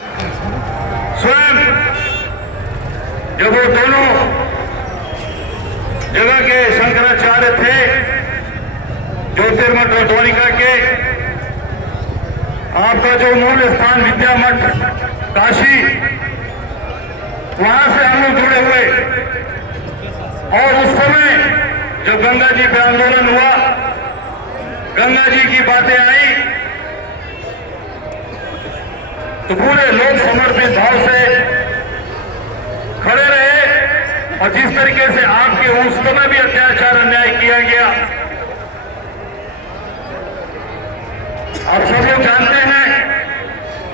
स्वयं जब वो दोनों जगह के शंकराचार्य थे, ज्योतिर्मठ और द्वारिका के, आपका जो मूल स्थान विद्या मठ काशी, वहां से हम लोग जुड़े हुए। और उस समय जब गंगा जी पे आंदोलन हुआ, गंगा जी की बातें आई, तो पूरे लोग समर्पित भाव से खड़े रहे। और जिस तरीके से आपके उस समय भी अत्याचार अन्याय किया गया, आप सब लोग जानते हैं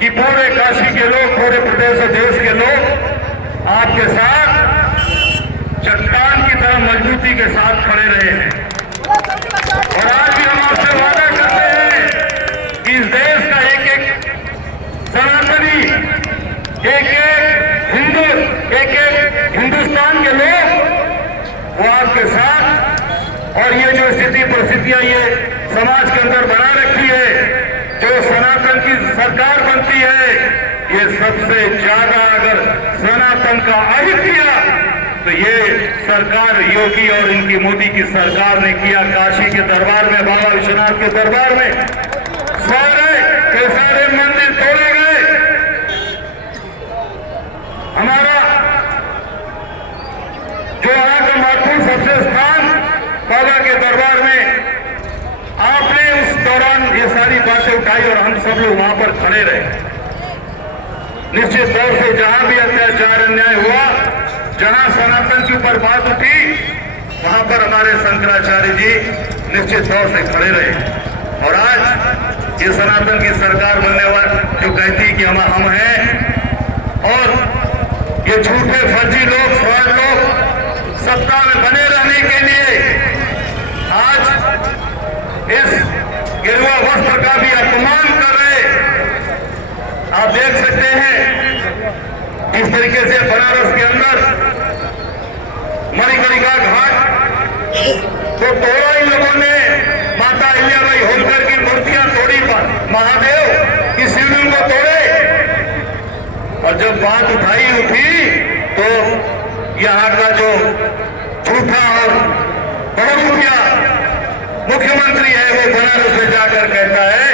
कि पूरे काशी के लोग, पूरे प्रदेश और देश के लोग आपके साथ चट्टान की तरह मजबूती के साथ खड़े रहे हैं। और आज भी हम आपसे वादा करते हैं कि इस देश का एक एक सनातनी, एक एक हिंदू, एक एक हिंदुस्तान के लोग वो आपके साथ। और ये जो स्थिति परिस्थितियां ये समाज के अंदर बना रखी है, जो सनातन की सरकार बनती है, ये सबसे ज्यादा अगर सनातन का अहित किया तो ये सरकार योगी और इनकी मोदी की सरकार ने किया। काशी के दरबार में, बाबा विश्वनाथ के दरबार में सारे के सारे मंदिर तोड़े गए। हमारा जो यहाँ का महत्वपूर्ण सबसे स्थान बाबा के दरबार में, आपने उस दौरान ये सारी बातें उठाई और हम सब लोग वहां पर खड़े रहे। निश्चित तौर से जहां भी अत्याचार अन्याय हुआ, जहां सनातन के ऊपर बात उठी, वहां पर हमारे शंकराचार्य जी निश्चित तौर से खड़े रहे। और आज ये सनातन की सरकार बनने वाले जो कहती कि हम हैं, और ये झूठे फर्जी लोग, फ्रॉड लोग सत्ता में बने रहने के लिए आज इस गिरवा वस्त्र का भी अपमान कर रहे। आप देख सकते हैं इस तरीके से बनारस के अंदर मणिकर्णिका घाट को तोड़ा इन लोगों ने। माता अहिल्याबाई होलकर की मूर्तियां तोड़ी, महादेव की शिवलिंग को तोड़े। और जब बात उठी तो यहाँ का जो झूठा और बहुरूपिया मुख्यमंत्री है, वो बनारस में जाकर कहता है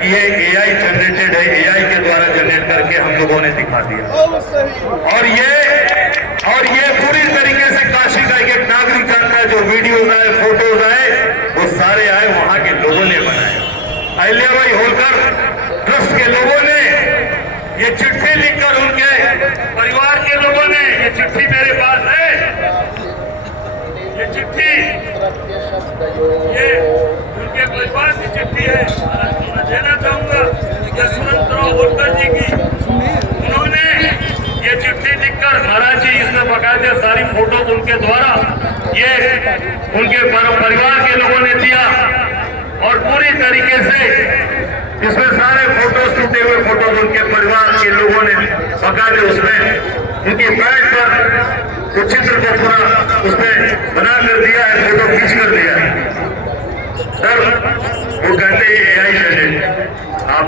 कि ये एआई जनरेटेड है, एआई के द्वारा जनरेट करके हम लोगों ने दिखा दिया। और ये पूरी तरीके से काशी का एक नागरिक जानता है, जो वीडियोज आए, फोटोज आए, वो सारे आए वहां के लोगों ने बनाए। अहिल्याबाई होलकर ट्रस्ट के लोगों ने ये चिट्ठी लिखकर, उनके परिवार के लोगों ने, ये चिट्ठी मेरे पास है, ये चिट्ठी ये उनके परिवार की चिट्ठी है, मैं देना चाहूंगा यशवंतराव होलकर जी की। उन्होंने ये चिट्ठी लिखकर, महाराज जी इसमें बकायदे सारी फोटो उनके द्वारा ये उनके परिवार के लोगों ने दिया। और पूरी तरीके से इसमें सारे फोटोज, टूटे हुए फोटोज उनके परिवार के लोगों ने बकायदे उसमें उनकी बैठ पर उस चित्र को पूरा उसमें बना कर दिया है, फोटो खींच कर दिया है। सर वो कहते हैं एआई जनरेट। आप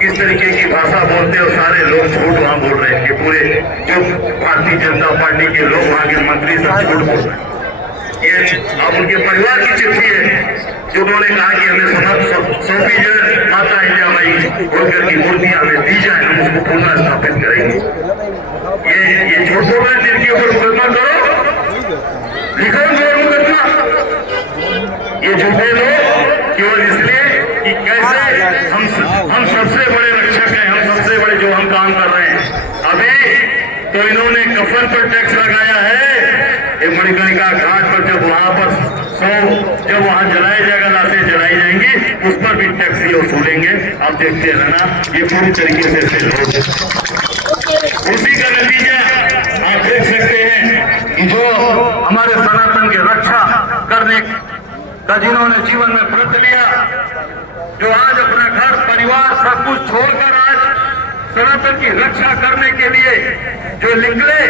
किस तरीके की भाषा बोलते हो, सारे लोग झूठ वहां बोल रहे हैं कि पूरे जो भारतीय जनता पार्टी के लोग, वहां के मंत्री सब झूठ बोल रहे हैं। ये अब उनके परिवार की चिट्ठी है जो उन्होंने कहा कि हमें सौंपी जाए, माता अहिल्याबाई होलकर की मूर्तियां हमें दी जाए, हम उसको पुनः स्थापित करेंगे। ये झूठ बोल रहे हैं, जिनके ऊपर मुकदमा करो, लिखो जोर मुकदमा। ये झूठे लोग केवल इसलिए कि कैसे हम सबसे बड़े रक्षक हैं, हम सबसे बड़े जो हम काम कर रहे हैं। अभी तो इन्होंने कफन पर टैक्स लगाया है। ये मणिकर्णिका घाट पर जब वहां पर जब वहां जलाया जाएगा, लाशें जलाई जाएंगी, उस पर भी टैक्स ये वसूलेंगे। आप देखते हैं ना, ये पूरी तरीके से लोग उसी का नतीजा आप देख सकते हैं कि जो हमारे सनातन की रक्षा करने का जिन्होंने जीवन में व्रत लिया, जो आज अपना घर परिवार सब कुछ छोड़कर आज सनातन की रक्षा करने के लिए जो निकले,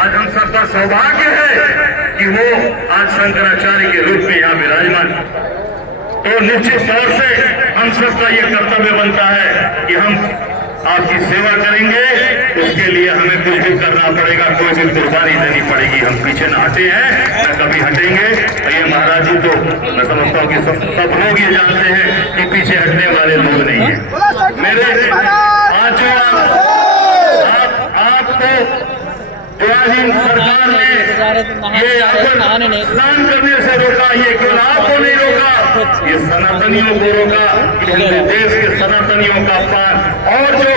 आज हम सबका सौभाग्य है कि वो आज शंकराचार्य के रूप में यहाँ विराजमान। तो निश्चित तौर से हम सबका ये कर्तव्य बनता है कि हम आपकी सेवा करेंगे, उसके लिए हमें कुछ भी करना पड़ेगा, कोई भी कुर्बानी देनी पड़ेगी। हम पीछे न हटे हैं, न कभी हटेंगे। ये महाराज जी तो मैं समझता हूँ कि सब लोग ये जानते हैं कि पीछे हटने वाले लोग नहीं है। मेरे पांचों आपको जो आज इन सरकार ने ये स्नान करने से रोका, ये क्यों आपको नहीं रोका? ये सनातनियों को रोका, हिंदू देश के सनातनियों का अपमान। और जो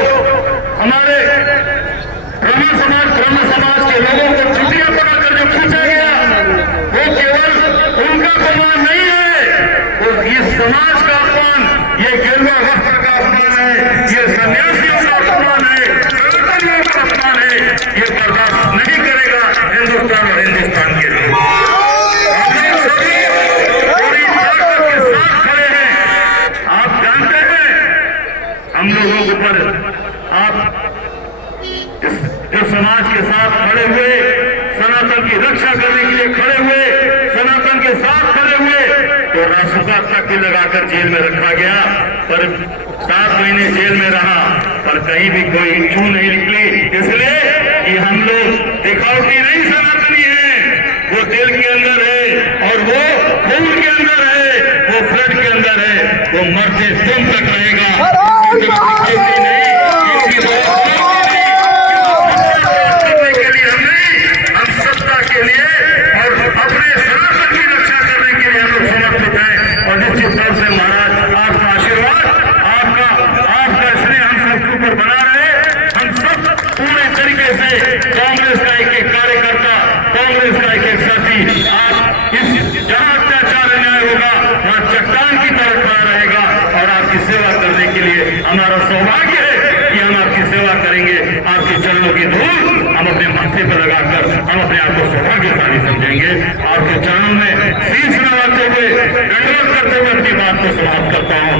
हमारे ब्रह्म समाज के लोगों को छुट्टियां पकड़कर जो खींचा गया, वो केवल उनका अपमान नहीं है, वो इस समाज का अपमान, ये गेरुआ वस्त्र का अपमान है, ये सन्यासियों का अपमान है, सनातनियों का अपमान है। ये बर्दाश्त नहीं करेगा हिंदुस्तान और हिंदुस्तान के लोग। हम सभी पूरी ताकत के साथ खड़े हैं। आप जानते हैं हम लोगों के ऊपर आप जो समाज के साथ खड़े हुए, सनातन की रक्षा करने के लिए खड़े हुए, सनातन के साथ खड़े हुए, तो रासुका तक भी लगाकर जेल में रखा गया, पर 7 महीने जेल में रहा, पर कहीं भी कोई छू नहीं निकली। इसलिए कि हम लोग दिखावटी नहीं सनातनी है, वो दिल के अंदर है और वो खून के अंदर है, वो ब्लड के अंदर है, वो मरते तुम तक रहेगा। कांग्रेस का एक कार्यकर्ता, कांग्रेस का एक साथी, आप इस जहां अत्याचार अन्याय होगा वहां चट्टान की तरह खड़ा रहेगा। और आपकी सेवा करने के लिए हमारा सौभाग्य है कि हम आपकी सेवा करेंगे। आपके चरणों की धूल हम अपने माथे पर लगाकर हम अपने आप को सौभाग्यशाली समझेंगे। आपके चरणों में शीश नवाते हुए, दंडवत करते हुए अपनी बात को समाप्त करता हूँ।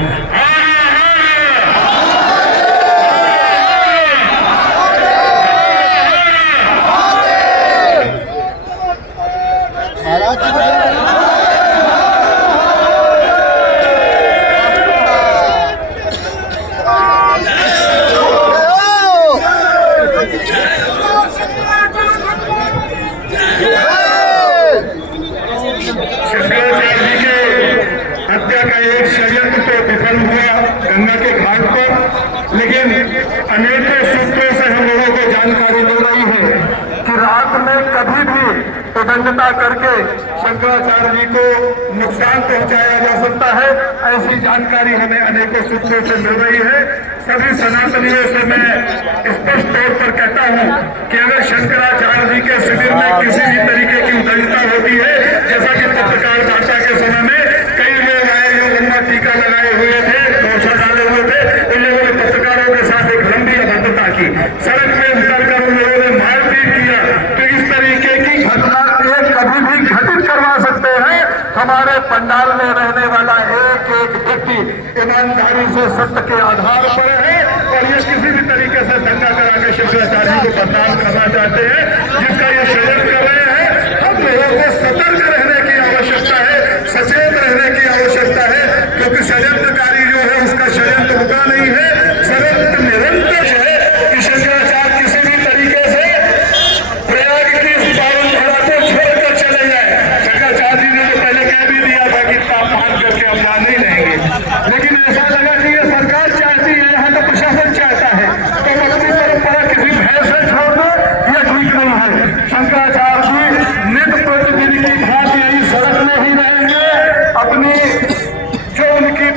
गंगा के घाट पर, लेकिन अनेकों सूत्रों से हम लोगों को जानकारी मिल रही है कि रात में कभी भी उदंडता करके शंकराचार्य जी को नुकसान पहुंचाया जा सकता है। ऐसी जानकारी हमें अनेकों सूत्रों से मिल रही है। सभी सनातनियों से मैं स्पष्ट तौर पर कहता हूं कि अगर शंकराचार्य जी के शिविर में किसी भी तरीके की उदंडता होती है, जैसा कि पत्रकार वार्ता के समय में कई लोग आए जो गंगा टीका लगाए हुए थे, डाले हुए थे, उन लोगों ने पत्रकारों के साथ एक लंबी अभद्रता की, सड़क में उतरकर उन लोगों ने मारपीट किया। तो इस तरीके की घटना कभी भी घटित करवा सकते हैं। हमारे पंडाल में रहने वाला एक एक व्यक्ति ईमानदारी से सत्य के आधार पर है और ये किसी भी तरीके से दंगा करा के शंकराचार्य को बदनाम करना चाहते हैं, जिसका ये षड्यंत्र कर रहे हैं। हम लोगों को सतर्क रहने की आवश्यकता है, सचेत रहने की आवश्यकता है, क्योंकि षड्यंत्रकारी जो है उसका षड्यंत्र रुका नहीं है, षड्यंत्र निरंतर है कि शंकराचार्य किसी भी तरीके से प्रयाग की इस पावन धरा को छोड़कर चले जाए। शंकराचार्य जी ने तो पहले कह भी दिया था कि तापमान करके हम वहां नहीं रहेंगे, लेकिन ऐसा लगा कि ये सरकार चाहती है, यहाँ का प्रशासन चाहता है, तो अपनी परंपरा किसी भय से छोड़ दो, ये ठीक नहीं है। शंकराचार्य जी नित्य प्रतिदिन की भांति यही सड़क में ही रहेंगे, अपनी जो उनकी